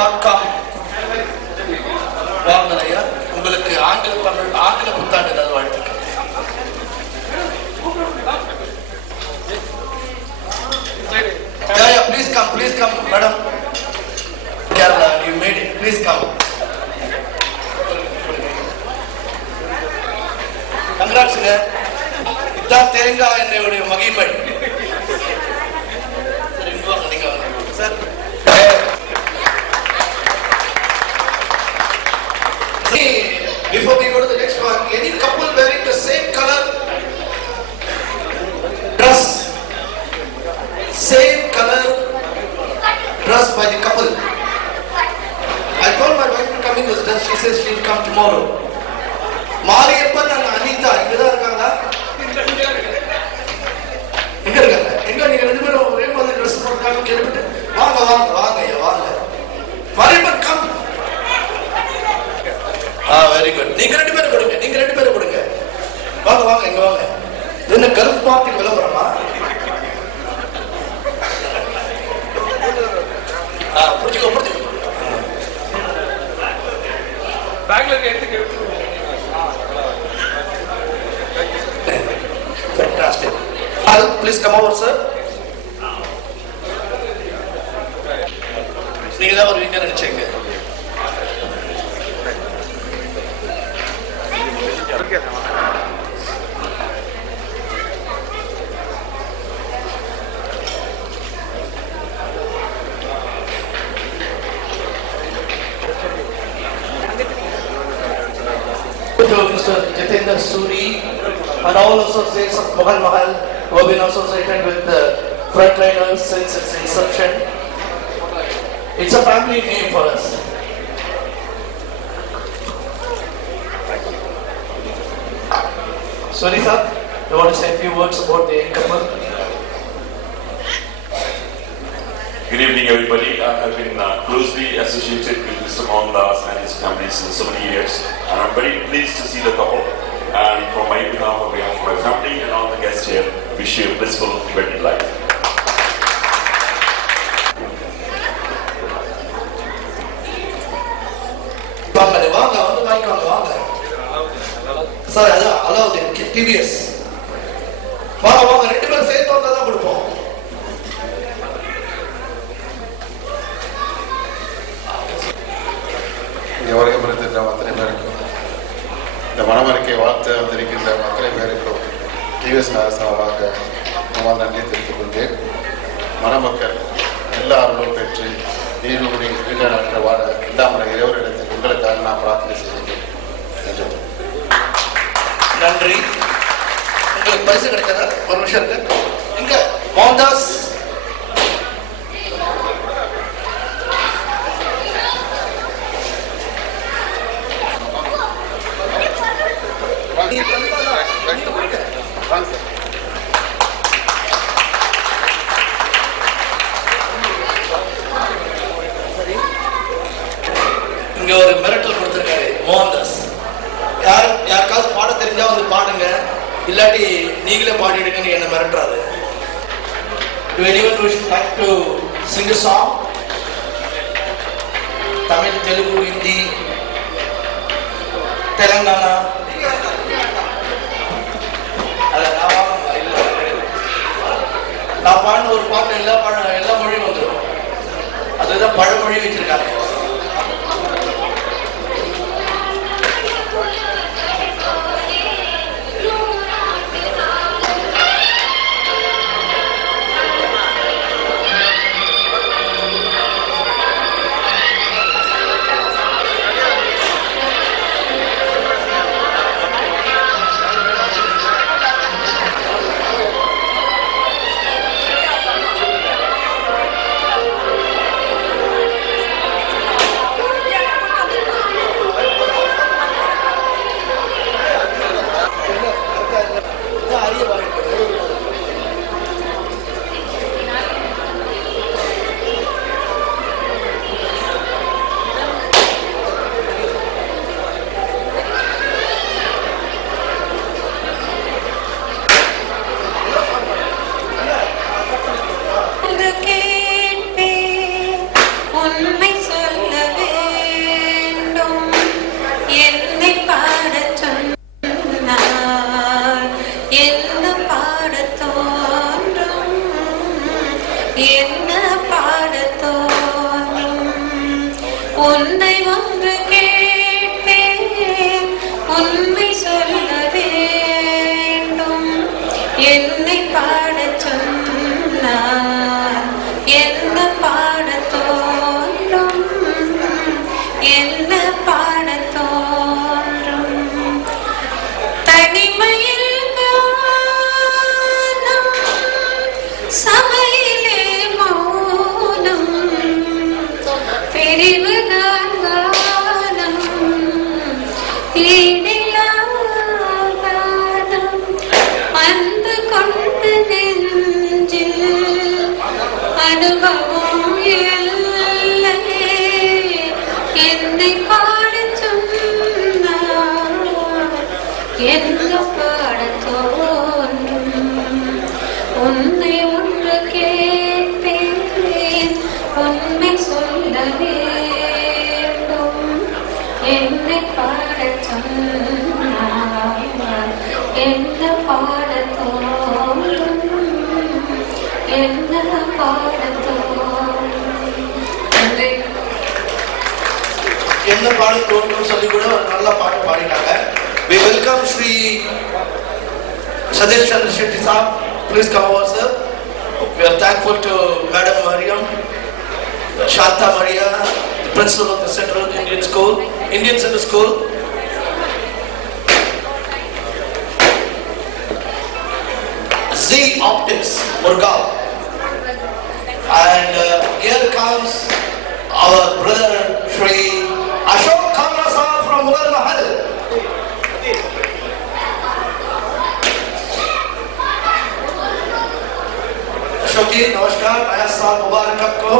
www.thebeatmaker.com வாங்கலையா உங்களுக்கு ஆங்கில புத்தாண்டு நல்வாழ்த்துக்கள். Yeah, please come, madam. Kerala, you made it. Please come. Congrats, sir. இதான் தேங்கா என்னுடைய மகிமை. Sir. Before we go to the next one, any couple wearing the same color dress, by the couple. I told my wife to come in this dress. She says she'll come tomorrow. Mariyappan and Anita, இங்கதான் இருக்காங்களா? எங்க இருக்காங்க? எங்க நீங்க ரெண்டு பேரும் ஒரே மாதிரி dress போட்டுருக்காங்க கேள்விப்பட்டு வாங்க. Mariyappan, come. Very good. நீங்க ரெண்டு பேரும் கொடுங்க. வாங்க இங்க வாங்க. என்ன கல்ஃப் பார்ட்டி விளம்பரமா? புடிச்சுக்கோ. பேக்ல எடுத்து Fantastic. Please come over, sir. நீங்க தான் ஒரு வீக்கர் நினைச்சீங்க. To Mr. Jitendra Suri and all associates of Mughal Mahal who have been associated with the frontliners since its inception. It's a family name for us. Suri sir, you want to say a few words about the couple? Good evening, everybody. I have been closely associated with Mr. Mohandas and his family since so many years, and I'm very pleased to see the couple. And from my behalf, on behalf of my family and all the guests here, wish you a blissful wedded life. வாங்க. Sir Alauddin TVS. வாங்க ரெண்டு பேரும் சேர்த்து வந்தா தான் கொடுப்போம். வருகின்ற அத்தனை பேருக்கும் இந்த மணமறிக்கை வாழ்த்து வந்திருக்கின்ற அத்தனை பேருக்கும் டிவிஎஸ் சார்பாக நான் நன்றி தெரிவித்துக் கொண்டேன். மணமக்கள் எல்லாரும் பெற்று நீடூடி நீண்ட நாட்கள் வாழ இல்லாமல் இறைவரிடத்தில் உங்களுக்காக நான் பிரார்த்தனை செய்கிறேன். நன்றி. உங்களுக்கு பரிசு கிடைக்காதா? ஒரு நிமிஷம் இருக்கு. இங்க மோகன்தாஸ் இங்க ஒரு மிரட்டல் கொடுத்திருக்காரு மோகன்தாஸ். யாருக்காவது பாட தெரிஞ்சா வந்து பாடுங்க, இல்லாட்டி நீங்களே பாடிடுங்கன்னு என்ன மிரட்டுறாரு. Do anyone would like to sing a song? Tamil, Telugu, Hindi, Telangana. நான் பாடின ஒரு பாட்டு எல்லா மொழியும் வந்துடும். அதுதான் பழமொழி வச்சிருக்காங்க. என்ன பாடத் தோன்றும், என்ன பாடத் தோன்றும். உன்னை ஒன்று கேட்பேன், உண்மை சொல்ல வேண்டும். என்னை பாடச் சொன்னார், என்ன பாடத் தோன்றும், என்ன பாடத் தோன்றும். தனிமையில் காணும், சபையிலே மௌனம், பிரிவுதான் கானம், ஈடில்லா கானம். அன்பு கொண்டு நெஞ்சில் அனுபவம் இல்லை. என்னை பாடச் சொன்னார், என்ன பாடத் தோன்றும். உன்னை ஒன்று கேட்பேன், உண்மை சொல்ல வேண்டும். என்னை பாடச் சொன்னார், என்ன பாடத் தோன்றும், என்ன பாடத் தோன்றும். நன்றி. என்ன பாட தோன்றும் சொல்லி கூட ஒரு நல்ல பாட்டு பாடிட்டாங்க. We welcome Shri Sajesh Chandra Shetty Saab. Please come over, sir. We are thankful to Madam Mariam, Shanta Maria, the principal of the Central Indian School, Indian Center School. Z Optics, Murgaon. And here comes our brother Shri Ashok Khamra Saab from Mughal Mahal. Ashok ji, namaskar. Naya saal mubarak aapko.